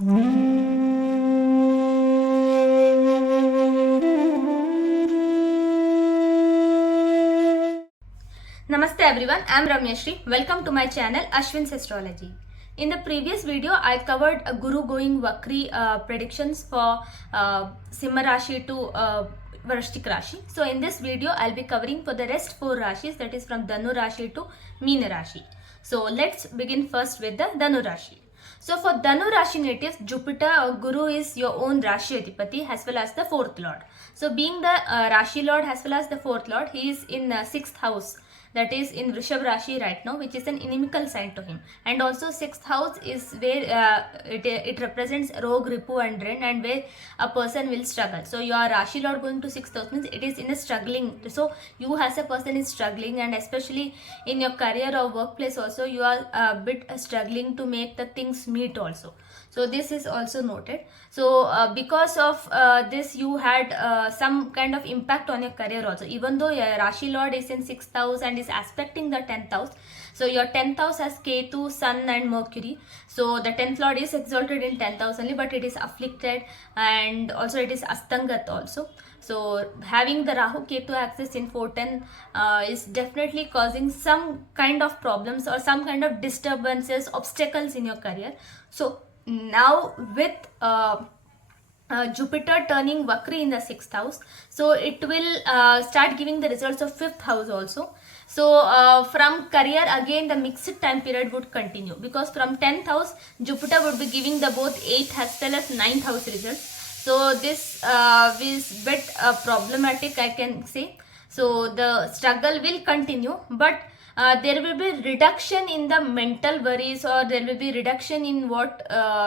Namaste everyone, I am Ramyashri. Welcome to my channel Ashwin's Astrology. In the previous video, I covered Guru going Vakri predictions for Simha Rashi to Vrishchik Rashi. So in this video, I'll be covering for the rest 4 Rashis, that is from Dhanu Rashi to Meena Rashi. So let's begin first with the Dhanu Rashi. So for Dhanu Rashi natives, Jupiter or Guru is your own Rashi Adhipati as well as the 4th Lord. So being the Rashi Lord as well as the 4th Lord, he is in 6th house, that is in Vrishabh Rashi right now, which is an inimical sign to him. And also 6th house is where it represents Rog, Ripu and Ren, and where a person will struggle. So your Rashi Lord going to 6th house means it is in a struggling. So you as a person is struggling, and especially in your career or workplace also you are a bit struggling to make the things meet also. So this is also noted. So because of this, you had some kind of impact on your career also, even though your Rashi Lord is in 6th house and is aspecting the 10th house. So your 10th house has Ketu, Sun and Mercury. So the 10th Lord is exalted in 10th house only, but it is afflicted, and also it is Astangat also. So having the Rahu Ketu axis in 410 is definitely causing some kind of problems or some kind of disturbances, obstacles in your career. So now with Jupiter turning Vakri in the 6th house, so it will start giving the results of 5th house also. So from career again the mixed time period would continue, because from 10th house Jupiter would be giving the both 8th as well as 9th house results. So this is bit problematic, I can say. So the struggle will continue, but there will be reduction in the mental worries, or there will be reduction in what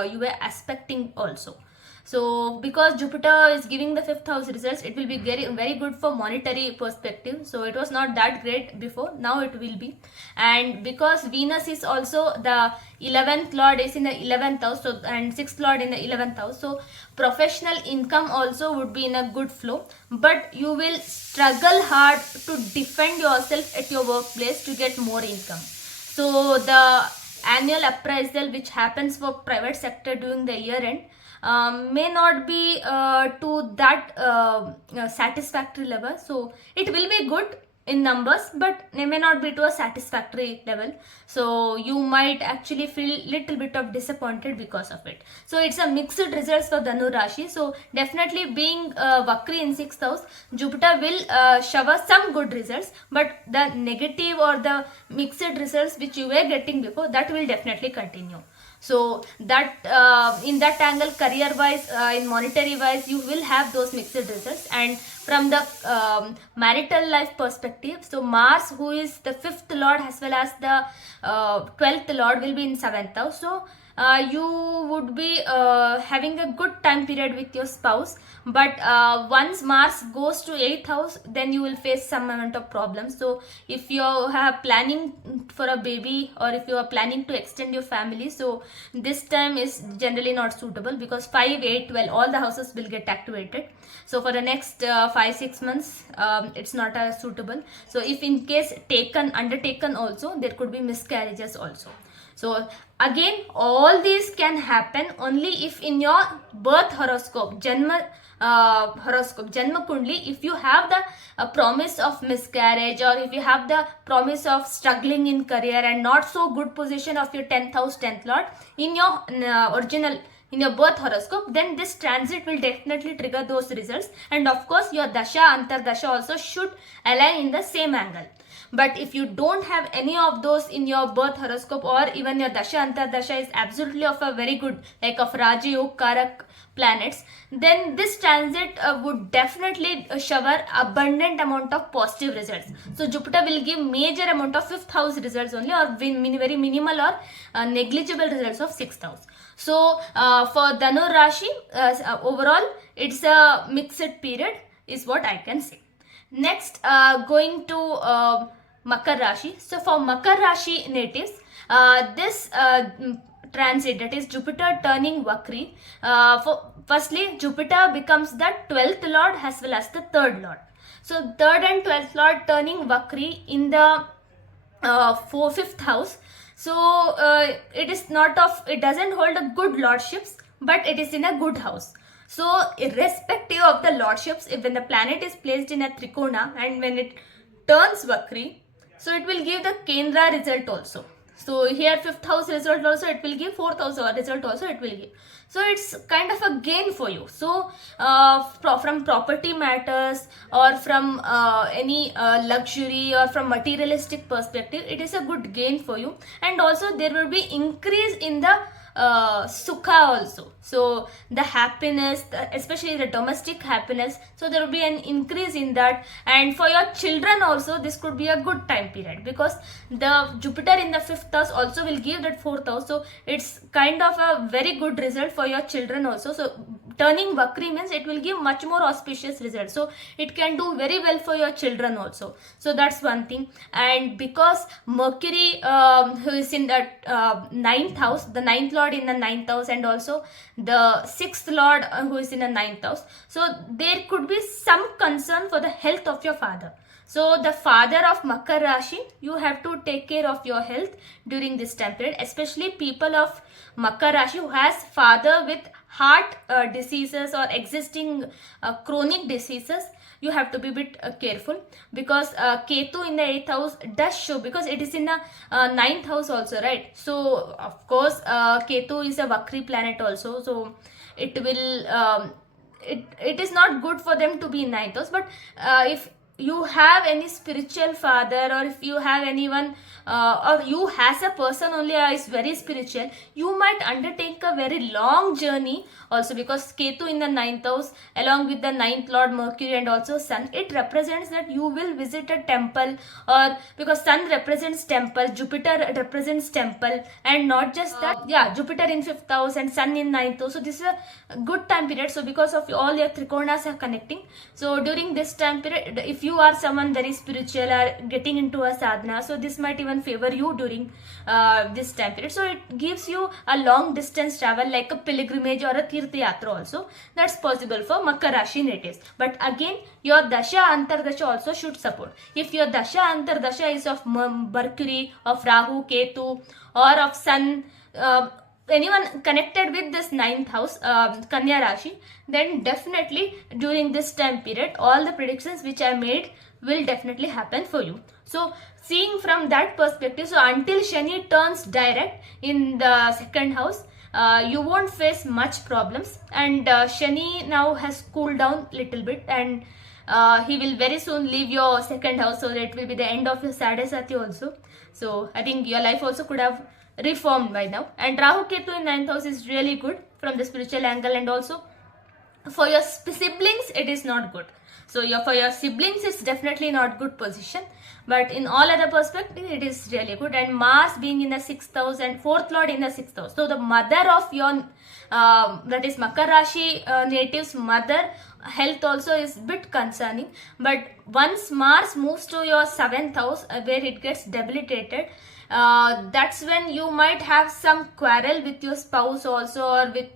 you were expecting also. So because Jupiter is giving the 5th house results, it will be very good for monetary perspective. So it was not that great before, now it will be. And because Venus is also the 11th Lord is in the 11th house, so, and 6th Lord in the 11th house, so professional income also would be in a good flow, but you will struggle hard to defend yourself at your workplace to get more income. So the annual appraisal which happens for private sector during the year end may not be to that satisfactory level. So it will be good in numbers, but they may not be to a satisfactory level. So you might actually feel little bit of disappointed because of it. So it's a mixed results for Dhanu Rashi. So definitely being Vakri in 6th house, Jupiter will shower some good results, but the negative or the mixed results which you were getting before, that will definitely continue. So that in that angle, career wise, in monetary wise, you will have those mixed results. And from the marital life perspective, so Mars, who is the 5th Lord as well as the 12th Lord, will be in 7th house. So you would be having a good time period with your spouse, but once Mars goes to 8th house, then you will face some amount of problems. So if you are planning for a baby, or if you are planning to extend your family, so this time is generally not suitable, because 5, 8, 12 all the houses will get activated. So for the next 5-6 months it's not suitable. So if in case undertaken also, there could be miscarriages also. So again, all these can happen only if in your birth horoscope, Janma Kundli, if you have the promise of miscarriage, or if you have the promise of struggling in career and not so good position of your 10th house, 10th Lord in your in your birth horoscope, then this transit will definitely trigger those results. And of course your Dasha, Antardasha also should align in the same angle. But if you don't have any of those in your birth horoscope, or even your Dasha Antardasha is absolutely of a very good, like of Raja Yoga Karak planets, then this transit would definitely shower abundant amount of positive results. So Jupiter will give major amount of 5th house results only, or very minimal or negligible results of 6th house. So for Dhanu Rashi, overall it's a mixed period is what I can say. Next, going to Makar Rashi. So for Makar Rashi natives, this transit, that is Jupiter turning Vakri, firstly Jupiter becomes the 12th Lord as well as the 3rd Lord. So 3rd and 12th Lord turning Vakri in the 5th house. So it doesn't hold a good lordships, but it is in a good house. So irrespective of the lordships, if when the planet is placed in a trikona and when it turns Vakri, so it will give the Kendra result also. So here 5th house result also it will give, 4th house result also it will give. So it's kind of a gain for you. So from property matters or from any luxury or from materialistic perspective, it is a good gain for you. And also there will be increase in the sukha also. So the happiness, especially the domestic happiness, so there will be an increase in that. And for your children also this could be a good time period, because the Jupiter in the 5th house also will give that 4th house. So it's kind of a very good result for your children also. So turning Vakri means it will give much more auspicious result. So it can do very well for your children also. So that's one thing. And because Mercury who is in the 9th house, the 9th lord in the 9th house, and also the 6th lord who is in the 9th house, so there could be some concern for the health of your father. So the father of Makar Rashi, you have to take care of your health during this time period, especially people of Makar Rashi who has father with heart diseases or existing chronic diseases. You have to be a bit careful, because Ketu in the 8th house does show, because it is in the 9th house also, right? So of course Ketu is a Vakri planet also, so it will it is not good for them to be in 9th house. But if you have any spiritual father, or if you have anyone or you as a person only is very spiritual, you might undertake a very long journey also, because Ketu in the 9th house along with the 9th lord Mercury and also Sun, it represents that you will visit a temple, or because Sun represents temple, Jupiter represents temple, and not just that, yeah, Jupiter in 5th house and Sun in 9th house. So this is a good time period. So because of all your trikonas are connecting, so during this time period, if you are someone very spiritual or getting into a sadhana, so this might even favor you during this time period. So it gives you a long distance travel like a pilgrimage or a tirtha yatra also. That's possible for Makar Rashi natives. But again, your Dasha Antardasha also should support. If your Dasha Antardasha is of Mercury, of Rahu, Ketu, or of Sun, anyone connected with this 9th house, Kanya Rashi, then definitely during this time period all the predictions which I made will definitely happen for you. So seeing from that perspective, so until Shani turns direct in the 2nd house, you won't face much problems. And Shani now has cooled down little bit, and he will very soon leave your 2nd house, so it will be the end of your Sadasati also. So I think your life also could have reformed by now. And Rahu Ketu in 9th house is really good from the spiritual angle, and also for your siblings it is not good. So for your siblings it's definitely not good position, but in all other perspective it is really good. And Mars being in the 6th house and 4th lord in the 6th house, so the mother of your that is Makar Rashi natives mother health also is bit concerning. But once Mars moves to your 7th house where it gets debilitated, that's when you might have some quarrel with your spouse also, or with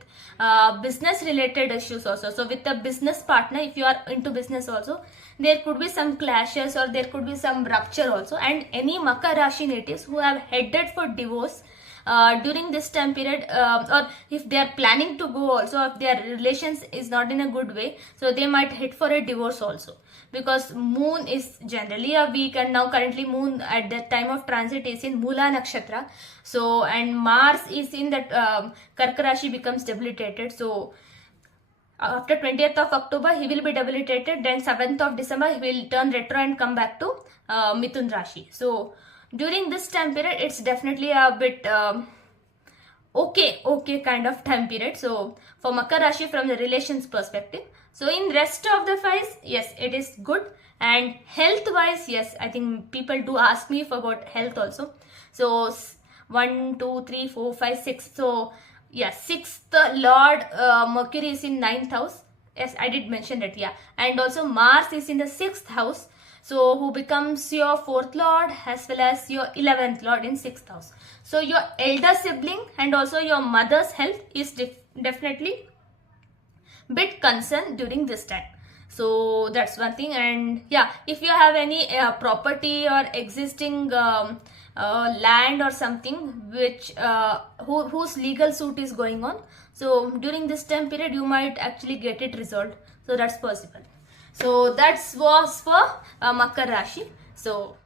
business related issues also. So with a business partner, if you are into business also, there could be some clashes or there could be some rupture also. And any Makar Rashi natives who have headed for divorce during this time period, or if they are planning to go also, if their relations is not in a good way, so they might head for a divorce also, because moon is generally a weak, and now currently moon at that time of transit is in Mula Nakshatra. So and Mars is in that Karka Rashi becomes debilitated. So after 20th of October he will be debilitated, then 7th of December he will turn retro and come back to Mithun Rashi. So during this time period it's definitely a bit okay kind of time period. So for Makar Rashi from the relations perspective. So in rest of the files, yes, it is good. And health wise, yes, I think people do ask me for about health also. So 1 2 3 4 5 6, so yes, 6th lord Mercury is in 9th house. Yes, I did mention that, yeah. And also Mars is in the 6th house, so who becomes your 4th lord as well as your 11th lord in 6th house. So your elder sibling and also your mother's health is definitely bit concerned during this time. So that's one thing. And yeah, if you have any property or existing land or something which whose legal suit is going on, So during this time period, you might actually get it resolved. So that's possible. So that was for Makar Rashi. So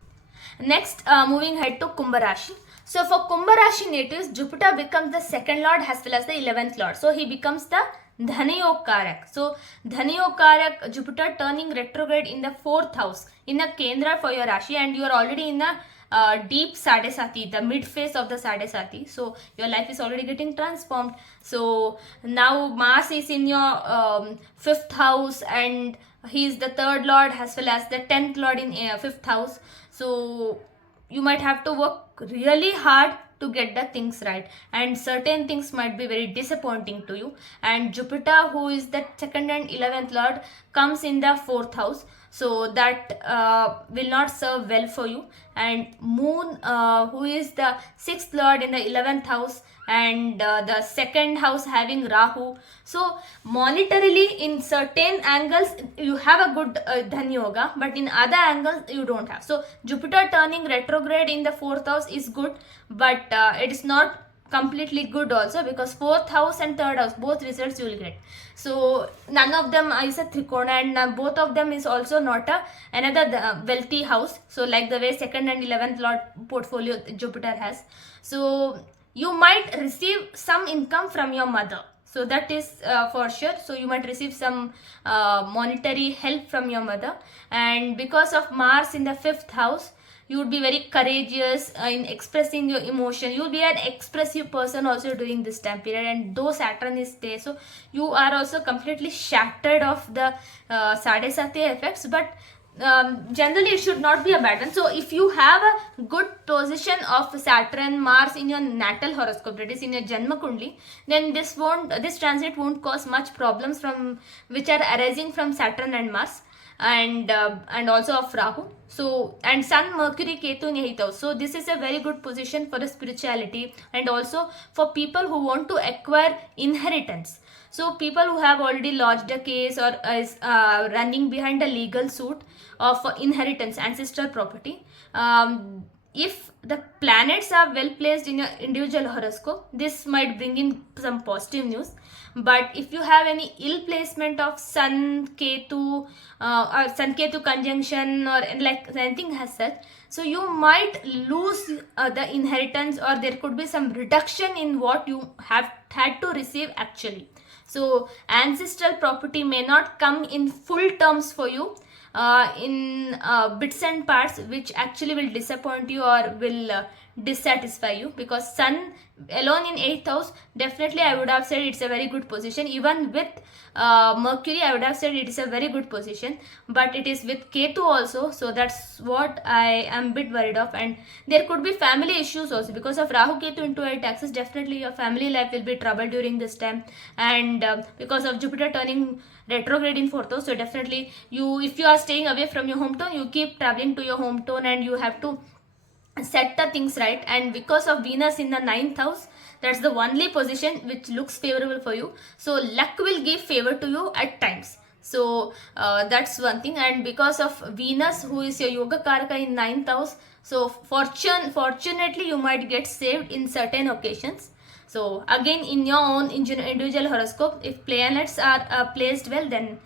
next, moving ahead to Kumbha Rashi. So for Kumbha Rashi natives, Jupiter becomes the second lord as well as the 11th lord. So he becomes the Dhanayog Karak. So Dhanayog Karak, Jupiter turning retrograde in the 4th house, in the Kendra for your Rashi, and you are already in the deep Sadesati, the mid phase of the Sadesati. So your life is already getting transformed. So now Mars is in your 5th house, and he is the 3rd lord as well as the 10th lord in 5th house. So you might have to work really hard to get the things right, and certain things might be very disappointing to you. And Jupiter, who is the 2nd and 11th lord, comes in the 4th house, so that will not serve well for you. And Moon, who is the 6th lord in the 11th house, and the 2nd house having Rahu. So monetarily, in certain angles you have a good Dhan Yoga, but in other angles you don't have. So Jupiter turning retrograde in the 4th house is good, but it is not completely good also, because 4th house and 3rd house, both results you will get. So none of them is a trikona, and both of them is also not another wealthy house. So like the way 2nd and 11th lord portfolio Jupiter has. So you might receive some income from your mother. So that is for sure. So you might receive some monetary help from your mother. And because of Mars in the 5th house, you would be very courageous in expressing your emotion. You will be an expressive person also during this time period, and though Saturn is there, so you are also completely shattered of the Sadesati effects, but generally it should not be a bad one. So if you have a good position of Saturn, Mars in your natal horoscope, that is in your Janma Kundli, then this transit won't cause much problems from which are arising from Saturn and Mars, and also of Rahu. So, and Sun, Mercury, Ketu in 8th house. So this is a very good position for the spirituality, and also for people who want to acquire inheritance. So people who have already lodged a case or is running behind a legal suit of inheritance, ancestral property, if the planets are well placed in your individual horoscope, this might bring in some positive news. But if you have any ill placement of Sun Ketu or Sun Ketu conjunction or like anything as such, so you might lose the inheritance, or there could be some reduction in what you have had to receive actually. So ancestral property may not come in full terms for you, in bits and parts, which actually will disappoint you or will dissatisfy you, because Sun alone in 8th house, definitely I would have said it's a very good position. Even with Mercury, I would have said it is a very good position, but it is with Ketu also, so that's what I am a bit worried of. And there could be family issues also because of Rahu Ketu into 8th axis. Definitely your family life will be troubled during this time, and because of Jupiter turning retrograde in 4th house, so definitely if you are staying away from your hometown, you keep traveling to your hometown, and you have to set the things right. And because of Venus in the 9th house, that's the only position which looks favorable for you, so luck will give favor to you at times. So that's one thing. And because of Venus, who is your Yoga Karaka in 9th house, so fortunately you might get saved in certain occasions. So again, in your own individual horoscope, if planets are placed well, then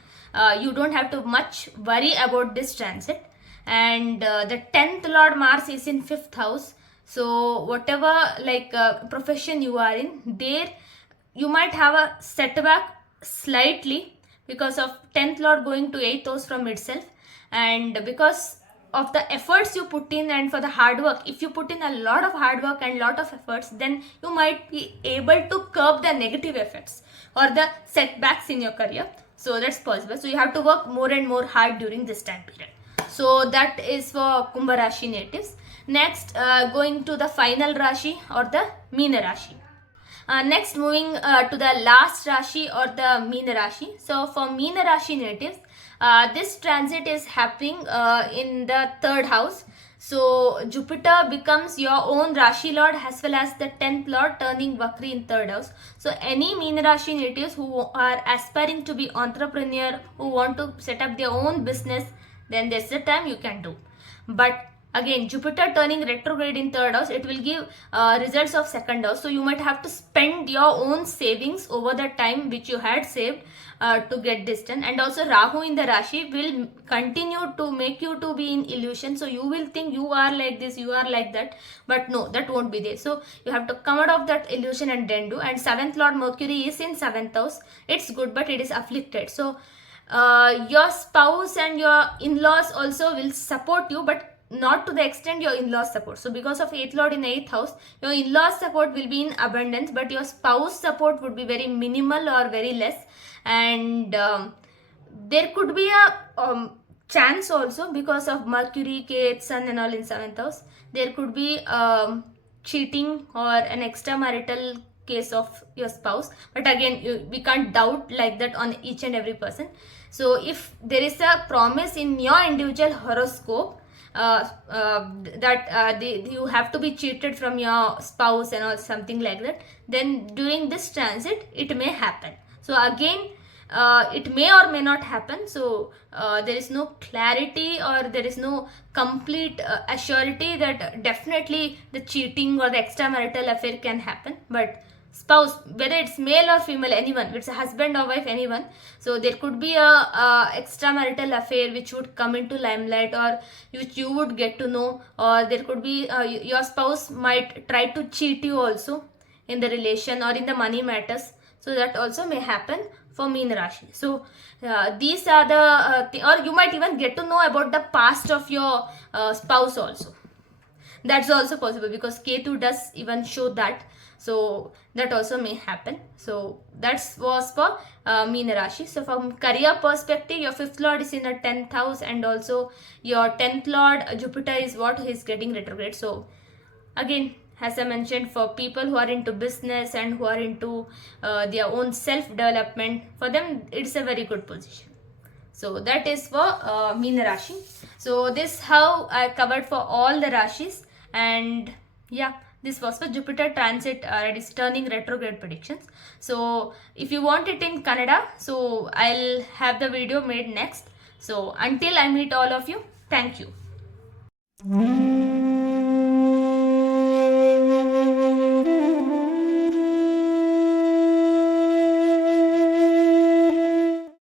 you don't have to much worry about this transit. And the 10th lord Mars is in 5th house, so whatever like profession you are in, there you might have a setback slightly because of 10th lord going to 8th house from itself. And because of the efforts you put in, and for the hard work, if you put in a lot of hard work and lot of efforts, then you might be able to curb the negative effects or the setbacks in your career. So that's possible. So you have to work more and more hard during this time period. So that is for Kumbha Rashi natives. Next, going to the final Rashi, or the Meena Rashi. Next, moving to the last Rashi, or the Meena Rashi. So for Meena Rashi natives, this transit is happening in the 3rd house. So Jupiter becomes your own Rashi Lord as well as the 10th Lord, turning Vakri in 3rd house. So any Meena Rashi natives who are aspiring to be entrepreneur, who want to set up their own business, then that's the time you can do. But Again, Jupiter turning retrograde in third house, it will give results of second house. So you might have to spend your own savings over the time which you had saved to get this done. And also Rahu in the Rashi will continue to make you to be in illusion. So you will think you are like this, you are like that, but no, that won't be there. So you have to come out of that illusion and then do. And 7th Lord Mercury is in 7th house. It's good, but it is afflicted. So your spouse and your in-laws also will support you, but not to the extent your in-laws support. So because of 8th Lord in 8th house, your in-laws support will be in abundance, but your spouse support would be very minimal or very less. And there could be a chance also, because of Mercury, Ketu, Sun and all in 7th house, there could be cheating or an extramarital case of your spouse. But again, we can't doubt like that on each and every person. So if there is a promise in your individual horoscope that you have to be cheated from your spouse and or something like that, then during this transit it may happen. So again, it may or may not happen. So there is no clarity or there is no complete assurity that definitely the cheating or the extramarital affair can happen. But spouse, whether it's male or female, anyone, it's a husband or wife, anyone, so there could be a extramarital affair which would come into limelight, or which you would get to know, or there could be your spouse might try to cheat you also in the relation or in the money matters. So that also may happen for Meena Rashi. So these are the or you might even get to know about the past of your spouse also. That's also possible, because Ketu does even show that. So that also may happen. So that was for Meena Rashi. So from career perspective, your 5th Lord is in the 10th house, and also your 10th Lord Jupiter is what is getting retrograde. So again, as I mentioned, for people who are into business and who are into their own self-development, for them it's a very good position. So that is for Meena Rashi. So this how I covered for all the Rashis. And yeah, this was for Jupiter transit, it is turning retrograde predictions. So if you want it in Kannada, so I'll have the video made next. So until I meet all of you, thank you.